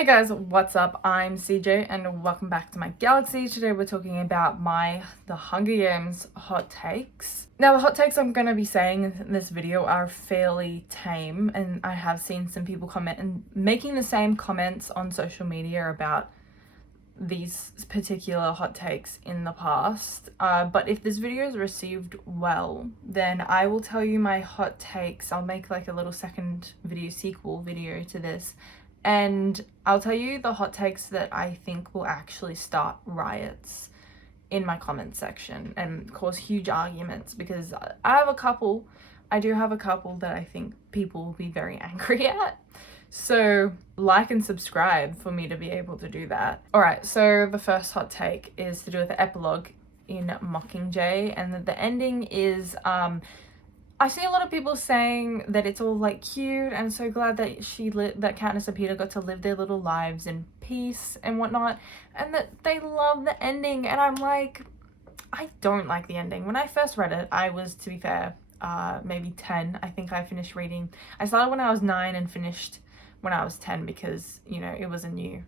Hey guys, what's up? I'm CJ and welcome back to my galaxy. Today we're talking about The Hunger Games hot takes. Now the hot takes I'm going to be saying in this video are fairly tame, and I have seen some people comment and making the same comments on social media about these particular hot takes in the past. But if this video is received well, then I will tell you my hot takes. I'll make like a little second sequel video to this. And I'll tell you the hot takes that I think will actually start riots in my comment section and cause huge arguments, because I do have a couple that I think people will be very angry at. So like and subscribe for me to be able to do that. Alright, so the first hot take is to do with the epilogue in Mockingjay, and the ending is I see a lot of people saying that it's all like cute and so glad that that Katniss and Peter got to live their little lives in peace and whatnot, and that they love the ending. And I'm like, I don't like the ending. When I first read it, I was, to be fair, maybe 10. I think I finished reading. I started when I was 9 and finished when I was 10 because, you know, it was a new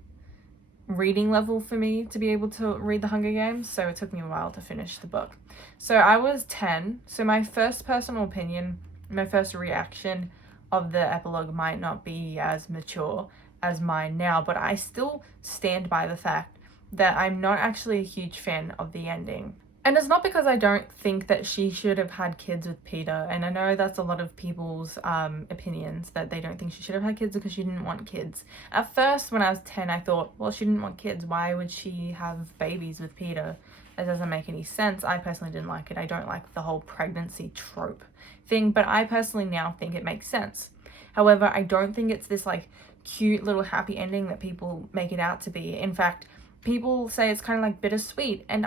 reading level for me to be able to read The Hunger Games, so it took me a while to finish the book. So I was 10, so my first personal opinion, my first reaction of the epilogue might not be as mature as mine now, but I still stand by the fact that I'm not actually a huge fan of the ending. And it's not because I don't think that she should have had kids with Peter, and I know that's a lot of people's opinions, that they don't think she should have had kids because she didn't want kids. At first, when I was 10, I thought, well, she didn't want kids, why would she have babies with Peter? It doesn't make any sense. I personally didn't like it. I don't like the whole pregnancy trope thing, but I personally now think it makes sense. However, I don't think it's this like cute little happy ending that people make it out to be. In fact, people say it's kind of like bittersweet, and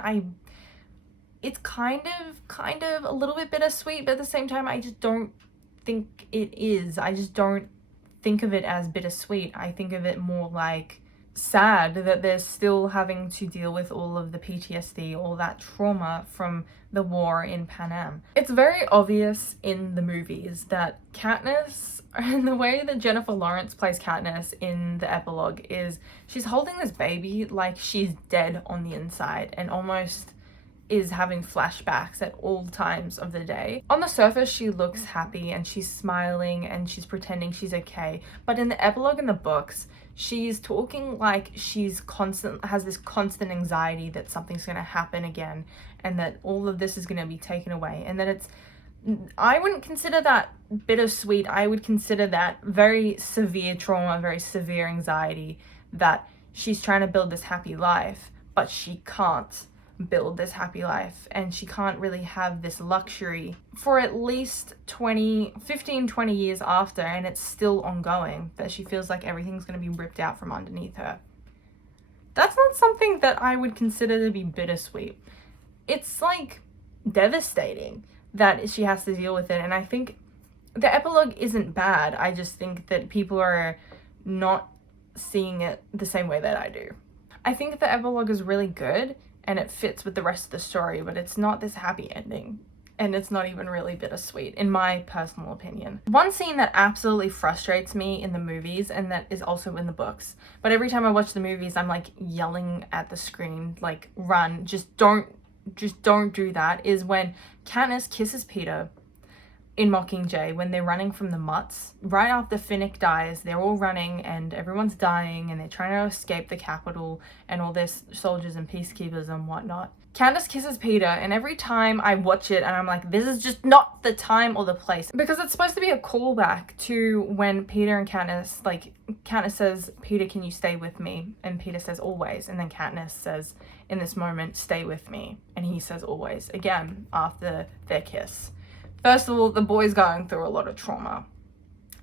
it's kind of a little bit bittersweet, but at the same time, I just don't think it is. I just don't think of it as bittersweet. I think of it more like sad that they're still having to deal with all of the PTSD, all that trauma from the war in Panem. It's very obvious in the movies that Katniss, and the way that Jennifer Lawrence plays Katniss in the epilogue, is she's holding this baby like she's dead on the inside and almost is having flashbacks at all times of the day. On the surface, she looks happy and she's smiling and she's pretending she's okay, but in the epilogue in the books, she's talking like has this constant anxiety that something's going to happen again and that all of this is going to be taken away, and that I wouldn't consider that bittersweet. I would consider that very severe trauma, very severe anxiety, that she's trying to build this happy life, but she can't build this happy life, and she can't really have this luxury for at least 20 years after, and it's still ongoing, that she feels like everything's going to be ripped out from underneath her. That's not something that I would consider to be bittersweet. It's like devastating that she has to deal with it, and I think the epilogue isn't bad. I just think that people are not seeing it the same way that I do. I think the epilogue is really good and it fits with the rest of the story, but it's not this happy ending, and it's not even really bittersweet, in my personal opinion. One scene that absolutely frustrates me in the movies, and that is also in the books, but every time I watch the movies, I'm like yelling at the screen, like, run, just don't do that, is when Katniss kisses Peter in Mockingjay, when they're running from the Mutts. Right after Finnick dies, they're all running and everyone's dying and they're trying to escape the capital and all their soldiers and peacekeepers and whatnot. Katniss kisses Peter, and every time I watch it and I'm like, this is just not the time or the place, because it's supposed to be a callback to when Peter and Katniss, like, Katniss says, Peter, can you stay with me? And Peter says, always. And then Katniss says, in this moment, stay with me. And he says, always, again, after their kiss. First of all, the boy's going through a lot of trauma.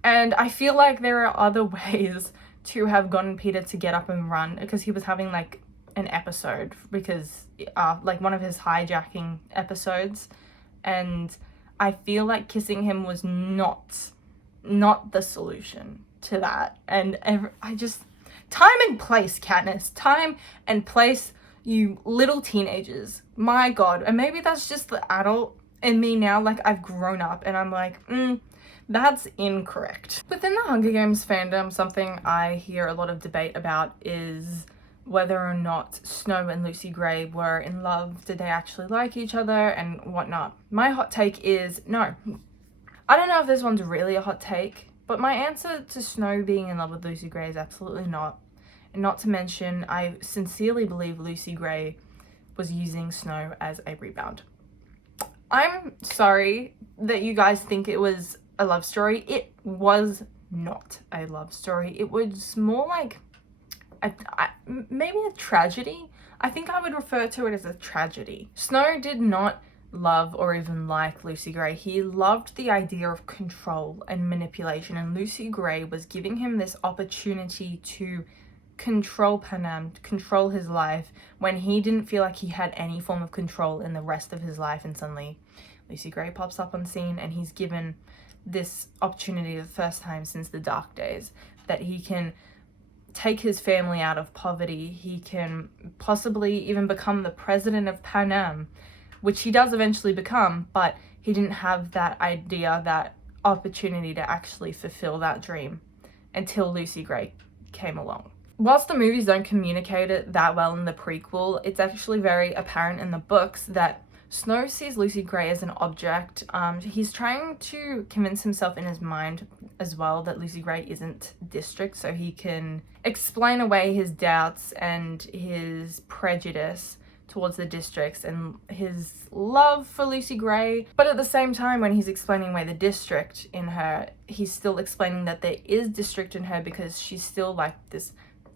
And I feel like there are other ways to have gotten Peter to get up and run, because he was having like an episode, because like one of his hijacking episodes. And I feel like kissing him was not the solution to that. And I just, time and place, Katniss, time and place, you little teenagers. My God. And maybe that's just the adult in me now, like I've grown up and I'm like, That's incorrect. Within the Hunger Games fandom, something I hear a lot of debate about is whether or not Snow and Lucy Gray were in love. Did they actually like each other and whatnot? My hot take is no. I don't know if this one's really a hot take, but my answer to Snow being in love with Lucy Gray is absolutely not. And not to mention, I sincerely believe Lucy Gray was using Snow as a rebound. I'm sorry that you guys think it was a love story. It was not a love story. It was more like maybe a tragedy. I think I would refer to it as a tragedy. Snow did not love or even like Lucy Gray. He loved the idea of control and manipulation, and Lucy Gray was giving him this opportunity to control Panem, control his life, when he didn't feel like he had any form of control in the rest of his life. And suddenly Lucy Gray pops up on scene, and he's given this opportunity the first time since the dark days that he can take his family out of poverty. He can possibly even become the president of Panem, which he does eventually become, but he didn't have that idea, that opportunity to actually fulfill that dream until Lucy Gray came along. Whilst the movies don't communicate it that well in the prequel, it's actually very apparent in the books that Snow sees Lucy Gray as an object. He's trying to convince himself in his mind as well that Lucy Gray isn't district, so he can explain away his doubts and his prejudice towards the districts and his love for Lucy Gray. But at the same time, when he's explaining away the district in her, he's still explaining that there is district in her because she's still like this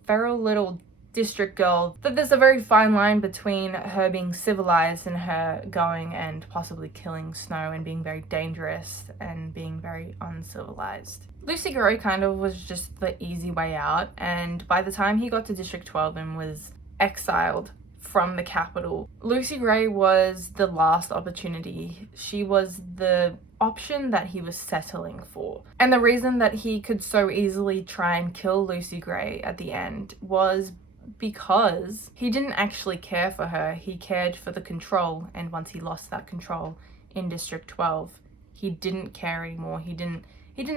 feral little district girl, that there's a very fine line between her being civilized and her going and possibly killing Snow and being very dangerous and being very uncivilized. Lucy Gray kind of was just the easy way out, and by the time he got to District 12 and was exiled from the capital, Lucy Gray was the last opportunity. She was the option that he was settling for. And the reason that he could so easily try and kill Lucy Gray at the end was because he didn't actually care for her. He cared for the control, and once he lost that control in District 12, he didn't care anymore. He didn't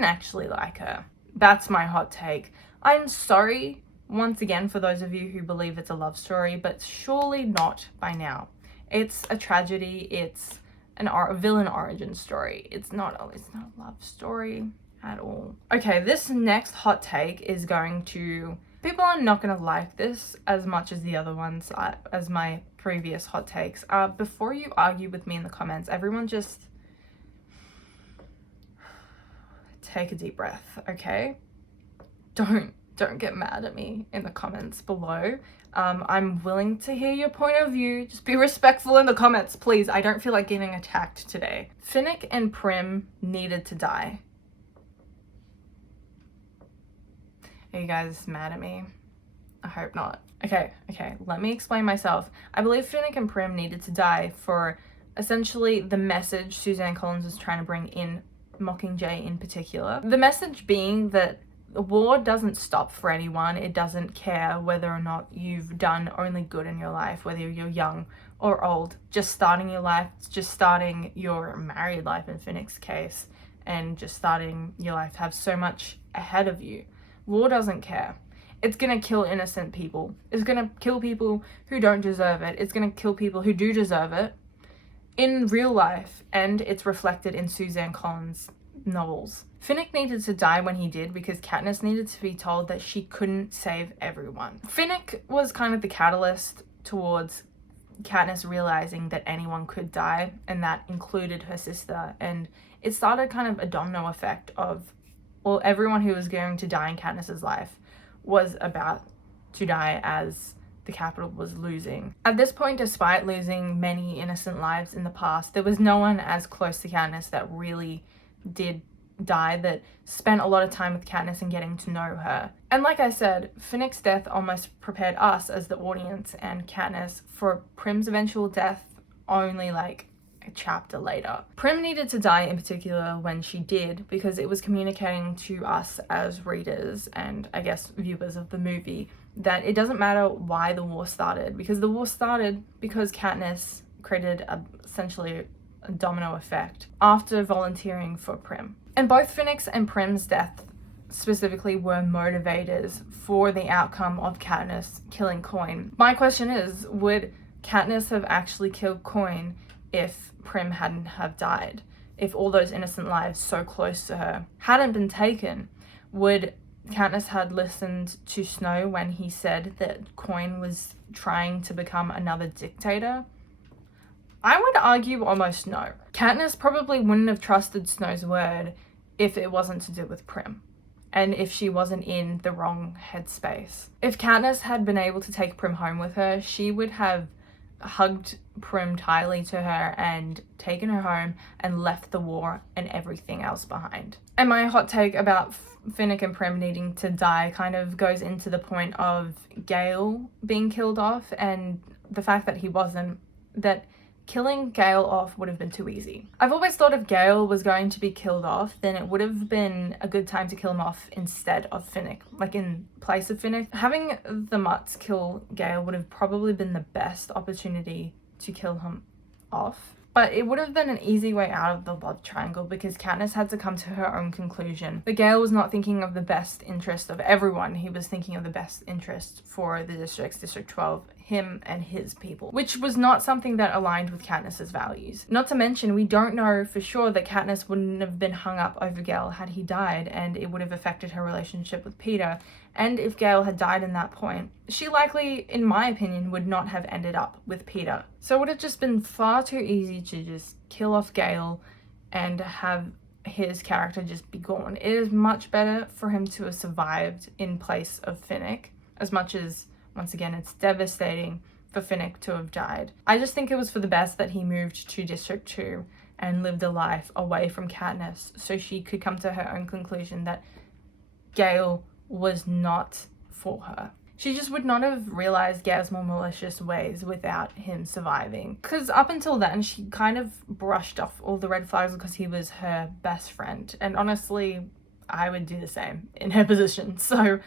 actually like her. That's my hot take. I'm sorry once again for those of you who believe it's a love story, but surely not by now. It's a tragedy. It's a villain origin story. It's not a love story at all. Okay, this next hot take is going to... people are not going to like this as much as the other ones, as my previous hot takes. Before you argue with me in the comments, everyone just take a deep breath, okay? Don't get mad at me in the comments below. I'm willing to hear your point of view. Just be respectful in the comments, please. I don't feel like getting attacked today. Finnick and Prim needed to die. Are you guys mad at me? I hope not. Okay, let me explain myself. I believe Finnick and Prim needed to die for essentially the message Suzanne Collins was trying to bring in Mockingjay in particular. The message being that war doesn't stop for anyone. It doesn't care whether or not you've done only good in your life, whether you're young or old. Just starting your life, just starting your married life in Finnick's case, and just starting your life, have so much ahead of you. War doesn't care. It's gonna kill innocent people. It's gonna kill people who don't deserve it. It's gonna kill people who do deserve it in real life, and it's reflected in Suzanne Collins' novels. Finnick needed to die when he did because Katniss needed to be told that she couldn't save everyone. Finnick was kind of the catalyst towards Katniss realizing that anyone could die, and that included her sister, and it started kind of a domino effect of, well, everyone who was going to die in Katniss's life was about to die as the capital was losing. At this point, despite losing many innocent lives in the past, there was no one as close to Katniss that really did die, that spent a lot of time with Katniss and getting to know her. And like I said, Finnick's death almost prepared us as the audience and Katniss for Prim's eventual death only like a chapter later. Prim needed to die in particular when she did, because it was communicating to us as readers and I guess viewers of the movie that it doesn't matter why the war started, because the war started because Katniss created essentially a domino effect after volunteering for Prim. And both Finnick's and Prim's death specifically were motivators for the outcome of Katniss killing Coin. My question is, would Katniss have actually killed Coin if Prim hadn't have died? If all those innocent lives so close to her hadn't been taken? Would Katniss had listened to Snow when he said that Coin was trying to become another dictator? I would argue almost no. Katniss probably wouldn't have trusted Snow's word if it wasn't to do with Prim, and if she wasn't in the wrong headspace. If Katniss had been able to take Prim home with her, she would have hugged Prim tightly to her and taken her home and left the war and everything else behind. And my hot take about Finnick and Prim needing to die kind of goes into the point of Gail being killed off, and the fact that he wasn't, that killing Gail off would have been too easy. I've always thought if Gail was going to be killed off, then it would have been a good time to kill him off instead of Finnick, like in place of Finnick. Having the Mutts kill Gail would have probably been the best opportunity to kill him off. But it would have been an easy way out of the love triangle, because Katniss had to come to her own conclusion. But Gail was not thinking of the best interest of everyone. He was thinking of the best interest for the districts, District 12, him and his people, which was not something that aligned with Katniss's values. Not to mention, we don't know for sure that Katniss wouldn't have been hung up over Gail had he died, and it would have affected her relationship with Peter. And if Gail had died in that point, she likely, in my opinion, would not have ended up with Peter. So it would have just been far too easy to just kill off Gail and have his character just be gone. It is much better for him to have survived in place of Finnick, as much as, once again, it's devastating for Finnick to have died. I just think it was for the best that he moved to District 2 and lived a life away from Katniss, so she could come to her own conclusion that Gail was not for her. She just would not have realized Gail's more malicious ways without him surviving. Because up until then, she kind of brushed off all the red flags because he was her best friend. And honestly, I would do the same in her position. So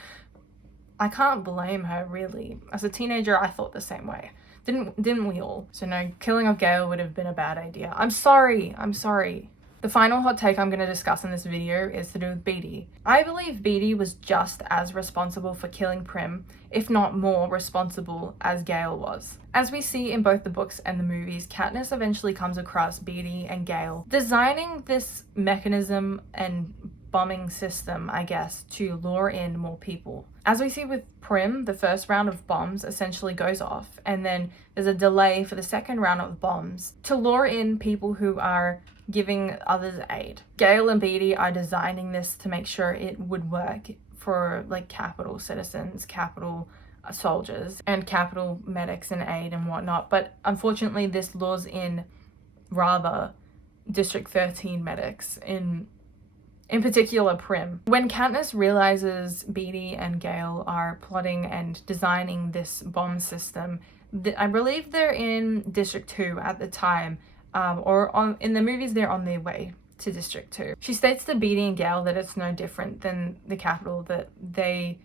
I can't blame her, really. As a teenager, I thought the same way. Didn't we all? So no, killing off Gail would have been a bad idea. I'm sorry. The final hot take I'm going to discuss in this video is to do with Beetee. I believe Beetee was just as responsible for killing Prim, if not more responsible, as Gail was. As we see in both the books and the movies, Katniss eventually comes across Beetee and Gail designing this mechanism and bombing system, I guess, to lure in more people. As we see with Prim, the first round of bombs essentially goes off, and then there's a delay for the second round of bombs to lure in people who are giving others aid. Gail and Beetee are designing this to make sure it would work for like Capitol citizens, Capitol soldiers, and Capitol medics and aid and whatnot. But unfortunately, this lures in rather District 13 medics, in particular Prim. When Katniss realizes Beetee and Gail are plotting and designing this bomb system, I believe they're in District 2 at the time, in the movies they're on their way to District 2. She states to Beetee and Gail that it's no different than the Capitol, that they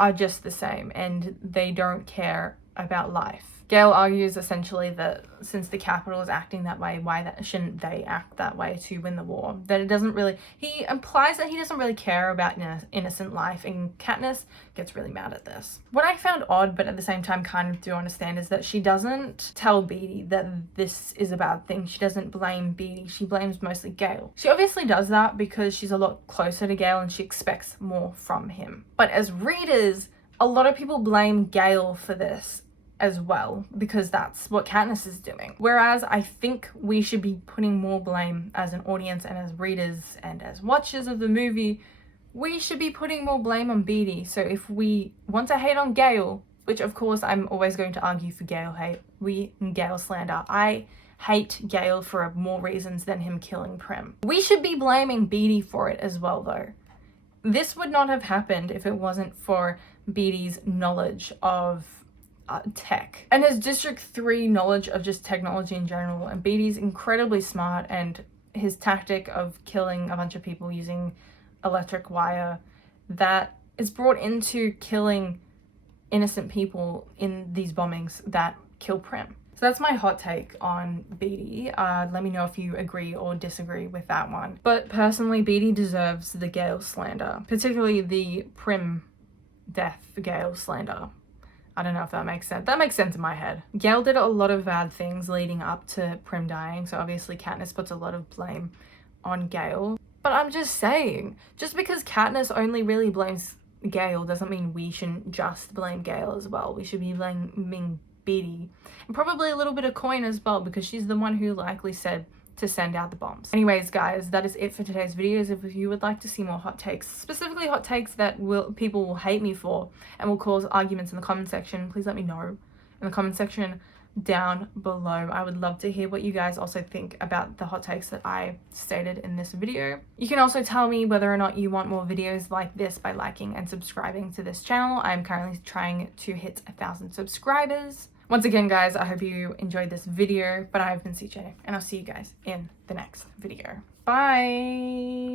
are just the same and they don't care about life. Gail argues essentially that since the Capitol is acting that way, shouldn't they act that way to win the war? That it doesn't really, he implies that he doesn't really care about innocent life, and Katniss gets really mad at this. What I found odd, but at the same time kind of do understand, is that she doesn't tell Beetee that this is a bad thing. She doesn't blame Beetee, she blames mostly Gail. She obviously does that because she's a lot closer to Gail and she expects more from him. But as readers, a lot of people blame Gail for this as well, because that's what Katniss is doing. Whereas I think we should be putting more blame as an audience and as readers and as watchers of the movie, we should be putting more blame on Beetee. So if we want to hate on Gail, which of course I'm always going to argue for Gail hate, Gail slander, I hate Gail for more reasons than him killing Prim. We should be blaming Beetee for it as well though. This would not have happened if it wasn't for Beetee's knowledge of tech and his District 3 knowledge of just technology in general, and Beetee's incredibly smart, and his tactic of killing a bunch of people using electric wire that is brought into killing innocent people in these bombings that kill Prim. So that's my hot take on Beatty. Let me know if you agree or disagree with that one. But personally, Beatty deserves the Gail slander, particularly the Prim death Gail slander. I don't know if that makes sense. That makes sense in my head. Gail did a lot of bad things leading up to Prim dying, so obviously Katniss puts a lot of blame on Gail. But I'm just saying, just because Katniss only really blames Gail doesn't mean we shouldn't just blame Gail as well. We should be blaming Beatty. And probably a little bit of Coin as well, because she's the one who likely said to send out the bombs. Anyways, guys, that is it for today's videos. If you would like to see more hot takes, specifically hot takes that people will hate me for and will cause arguments in the comment section, please let me know in the comment section down below. I would love to hear what you guys also think about the hot takes that I stated in this video. You can also tell me whether or not you want more videos like this by liking and subscribing to this channel. I'm currently trying to hit 1,000 subscribers. Once again, guys, I hope you enjoyed this video, but I've been CJ, and I'll see you guys in the next video. Bye!